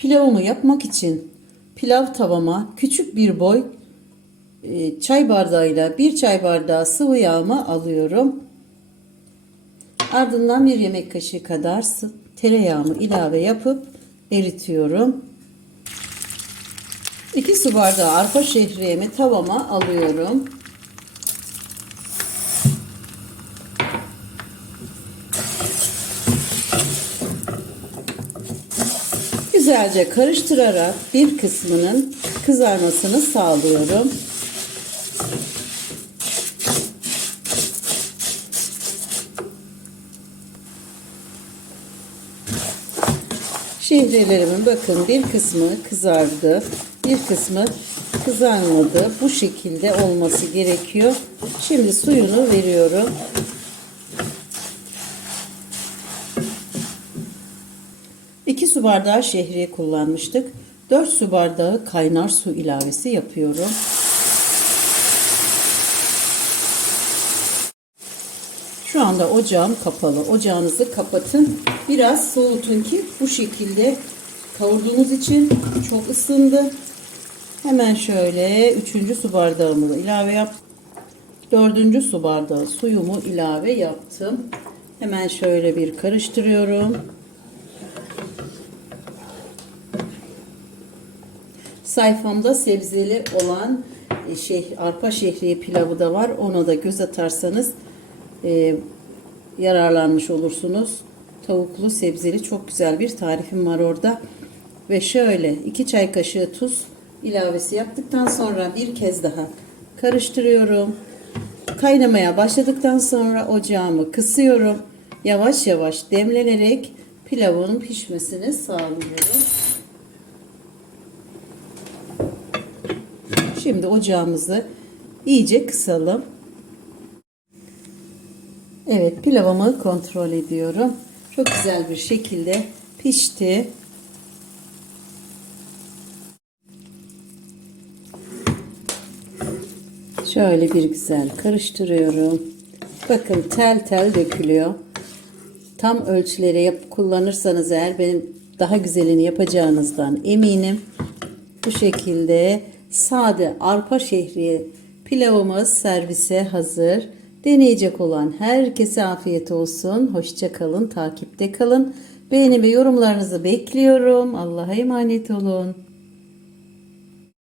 Pilavımı yapmak için pilav tavama küçük bir boy e, çay bardağıyla bir çay bardağı sıvı yağımı alıyorum. Ardından bir yemek kaşığı kadar tereyağımı ilave yapıp eritiyorum. 2 su bardağı arpa şehriyemi tavama alıyorum. Güzelce karıştırarak bir kısmının kızarmasını sağlıyorum. Şehriyelerimin bakın bir kısmı kızardı, bir kısmı kızarmadı. Bu şekilde olması gerekiyor. Şimdi suyunu veriyorum. İki su bardağı şehriye kullanmıştık. 4 su bardağı kaynar su ilavesi yapıyorum. Şu anda ocağım kapalı. Ocağınızı kapatın. Biraz soğutun ki bu şekilde kavurduğunuz için çok ısındı. Hemen şöyle 3. su bardağımı da ilave yap. 4. su bardağı suyumu ilave yaptım. Hemen şöyle bir karıştırıyorum. Sayfamda sebzeli olan e, şey arpa şehriye pilavı da var. Ona da göz atarsanız e, yararlanmış olursunuz. Tavuklu sebzeli çok güzel bir tarifim var orada. Ve şöyle 2 çay kaşığı tuz ilavesi yaptıktan sonra bir kez daha karıştırıyorum. Kaynamaya başladıktan sonra ocağımı kısıyorum. Yavaş yavaş demlenerek pilavın pişmesini sağlıyorum. Şimdi ocağımızı iyice kısalım. Evet pilavımı kontrol ediyorum. Çok güzel bir şekilde pişti. Şöyle bir güzel karıştırıyorum. Bakın tel tel dökülüyor. Tam ölçülere yap kullanırsanız eğer benim daha güzelini yapacağınızdan eminim. Bu şekilde sade arpa şehriye pilavımız servise hazır. Deneyecek olan herkese afiyet olsun. Hoşça kalın, takipte kalın. Beğeni ve yorumlarınızı bekliyorum. Allah'a emanet olun.